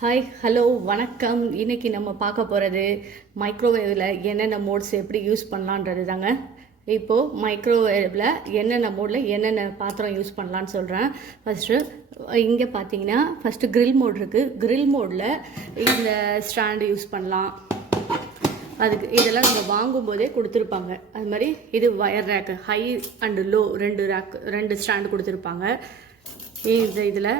Hi hello வணக்கம். இன்றைக்கி நம்ம பார்க்க போகிறது மைக்ரோவேவில் என்னென்ன மோட்ஸ் எப்படி யூஸ் பண்ணலான்றது தாங்க. இப்போது மைக்ரோவேவில் என்னென்ன மோடில் என்னென்ன பாத்திரம் யூஸ் பண்ணலான்னு சொல்கிறேன். ஃபஸ்ட்டு இங்கே பார்த்தீங்கன்னா ஃபஸ்ட்டு கிரில் மோட் இருக்குது. கிரில் மோடில் இந்த ஸ்டாண்டு யூஸ் பண்ணலாம். அதுக்கு இதெல்லாம் நம்ம வாங்கும்போதே கொடுத்துருப்பாங்க. அது மாதிரி இது wire rack, high and low ரெண்டு ஸ்டாண்டு கொடுத்துருப்பாங்க. இதில்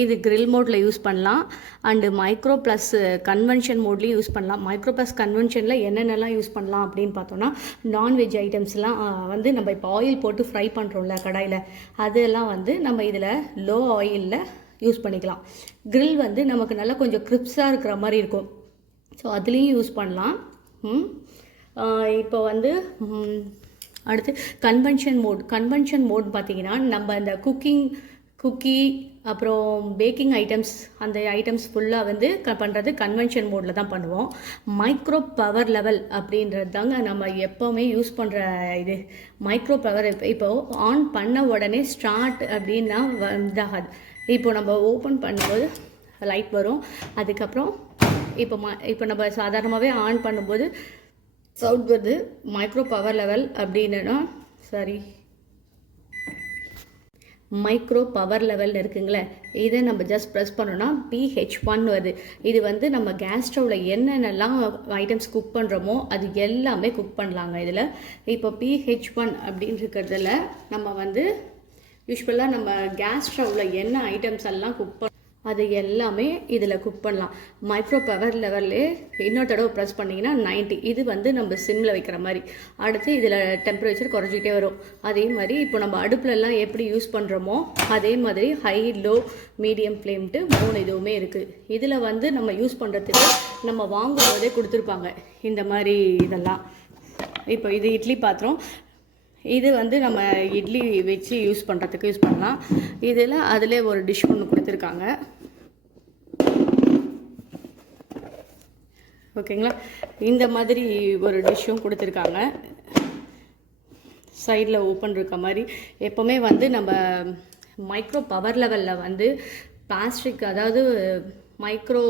இது கிரில் மோடில் யூஸ் பண்ணலாம். அண்டு மைக்ரோ ப்ளஸ் கன்வென்ஷன் மோட்லேயும் யூஸ் பண்ணலாம். மைக்ரோ ப்ளஸ் கன்வென்ஷனில் என்னென்னலாம் யூஸ் பண்ணலாம் அப்படின்னு பார்த்தோன்னா, நான்வெஜ் ஐட்டம்ஸ்லாம் வந்து நம்ம இப்போ ஆயில் போட்டு ஃப்ரை பண்ணுறோம்ல கடாயில், அதெல்லாம் வந்து நம்ம இதில் லோ ஆயிலில் யூஸ் பண்ணிக்கலாம். கிரில் வந்து நமக்கு நல்லா கொஞ்சம் கிரிப்ஸாக இருக்கிற மாதிரி இருக்கும். ஸோ அதுலேயும் யூஸ் பண்ணலாம். இப்போ வந்து அடுத்து கன்வென்ஷன் மோட் பார்த்திங்கன்னா, நம்ம இந்த குக்கி அப்புறம் பேக்கிங் ஐட்டம்ஸ், அந்த ஐட்டம்ஸ் ஃபுல்லாக வந்து பண்ணுறது கன்வென்ஷன் மோடில் தான் பண்ணுவோம். மைக்ரோ பவர் லெவல் அப்படின்றது தாங்க நம்ம எப்போவுமே யூஸ் பண்ணுற இது. மைக்ரோ பவர் இப்போது ஆன் பண்ண உடனே ஸ்டார்ட் அப்படின்னா இதாகாது. இப்போ நம்ம ஓப்பன் பண்ணும்போது லைட் வரும். அதுக்கப்புறம் இப்போ நம்ம சாதாரணமாகவே ஆன் பண்ணும்போது சவுண்ட் வருது. மைக்ரோ பவர் லெவல் அப்படின்னா மைக்ரோ பவர் லெவல் இருக்குங்களே, இதை நம்ம ஜஸ்ட் ப்ரெஸ் பண்ணோன்னா PH1 வருது. இது வந்து நம்ம கேஸ் ஸ்டவ்வில் என்னென்னலாம் ஐட்டம்ஸ் குக் பண்ணுறோமோ அது எல்லாமே குக் பண்ணலாங்க இதில். இப்போ PH1 அப்படின்னு இருக்கிறதுல நம்ம வந்து யூஸ்வலாக நம்ம கேஸ் ஸ்டவ்வில் என்ன ஐட்டம்ஸ் எல்லாம் குக் அது எல்லாமே இதில் குக் பண்ணலாம். மைக்ரோ பவர் லெவல்லே இன்னொரு தடவை ப்ரெஸ் பண்ணிங்கன்னா 90, இது வந்து நம்ம சிம்மில் வைக்கிற மாதிரி. அடுத்து இதில் டெம்பரேச்சர் குறைஞ்சிட்டே வரும். அதே மாதிரி இப்போ நம்ம அடுப்புலலாம் எப்படி யூஸ் பண்ணுறோமோ அதே மாதிரி ஹை, லோ, மீடியம் ஃப்ளேம்ட்டு 3 இதுவுமே இருக்குது. இதில் வந்து நம்ம யூஸ் பண்ணுறதுக்கு நம்ம வாங்கும்போதே கொடுத்துருப்பாங்க இந்த மாதிரி இதெல்லாம். இப்போ இது இட்லி பாத்திரம், இது வந்து நம்ம இட்லி வச்சு யூஸ் பண்ணுறதுக்கு யூஸ் பண்ணலாம். இதில் அதிலே ஒரு டிஷ் ஒன்று கொடுத்துருக்காங்க. ஓகேங்களா, இந்த மாதிரி ஒரு டிஷ்ஷும் கொடுத்துருக்காங்க. சைடில் ஓப்பன் இருக்க மாதிரி. எப்போவுமே வந்து நம்ம மைக்ரோ பவர் லெவலில் வந்து பிளாஸ்டிக், அதாவது மைக்ரோ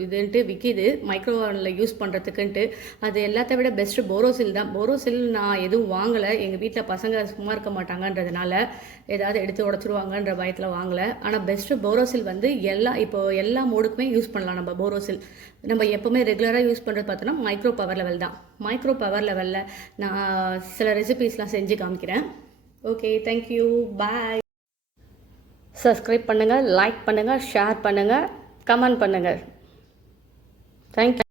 இதுன்ட்டு விற்கிது மைக்ரோவனில் யூஸ் பண்ணுறதுக்குன்ட்டு. அது எல்லாத்த விட பெஸ்ட்டு போரோசில் தான். போரோசில் நான் எதுவும் வாங்கலை. எங்கள் வீட்டில் பசங்க சும்மா இருக்க மாட்டாங்கன்றதுனால ஏதாவது எடுத்து உடச்சிருவாங்கன்ற பயத்தில் வாங்கலை. ஆனால் பெஸ்ட்டு போரோசில் வந்து எல்லா மோடுக்குமே யூஸ் பண்ணலாம். நம்ம போரோசில் நம்ம எப்போவுமே ரெகுலராக யூஸ் பண்ணுறது பார்த்தோன்னா மைக்ரோ பவர் லெவல் தான். மைக்ரோ பவர் லெவலில் நான் சில ரெசிபீஸ்லாம் செஞ்சு காமிக்கிறேன். ஓகே, தேங்க்யூ, பாய். சப்ஸ்கிரைப் பண்ணுங்கள், லைக் பண்ணுங்கள், ஷேர் பண்ணுங்கள், கமெண்ட் பண்ணுங்கள். தேங்க்யூ.